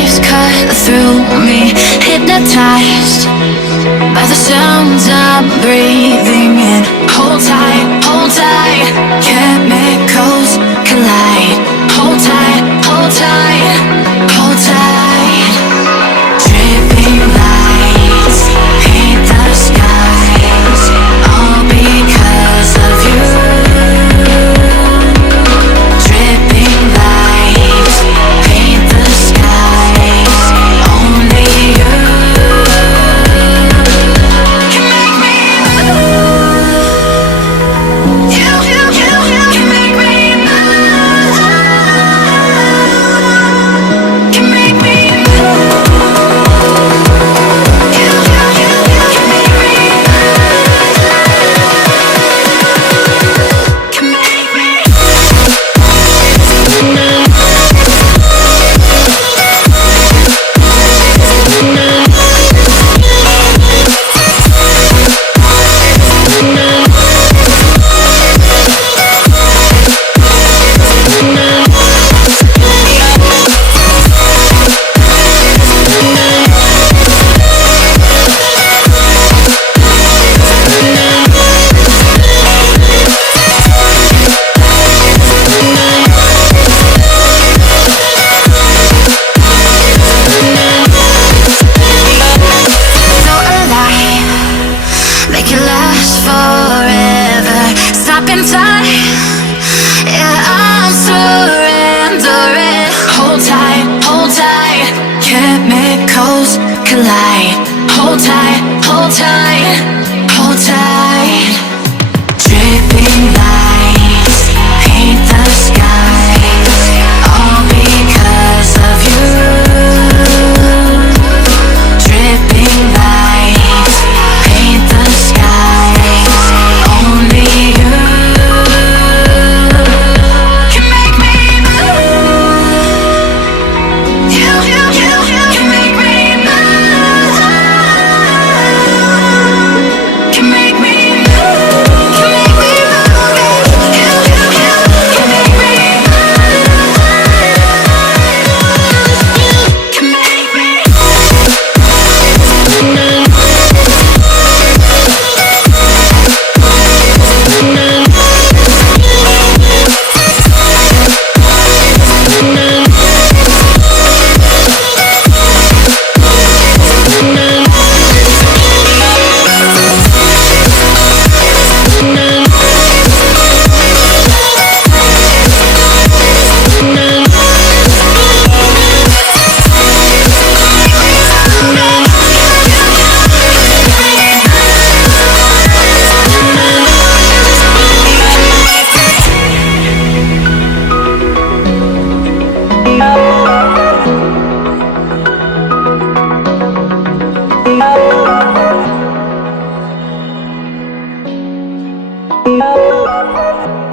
waves cut through me, hypnotized by the sounds I'm breathing in. Hold tight, chemicals collide. Hold tight, hold tight, hold tight. Dripping lights paint the skies, all because of you. Dripping lights paint the skies, only you can make me move. You can make me move. Can make me move. You can make me move. Can make me. So alive, make it last forever. Stop in time, yeah, I'm surrendering. Hold tight, chemicals collide. Hold tight, hold tight, hold tight. Dripping lights paint the skies, all because of you. Dripping lights paint the skies, only you can make me move. You can make me move. Can make me move. Can make me move. You can make me move. Can make me. Oh,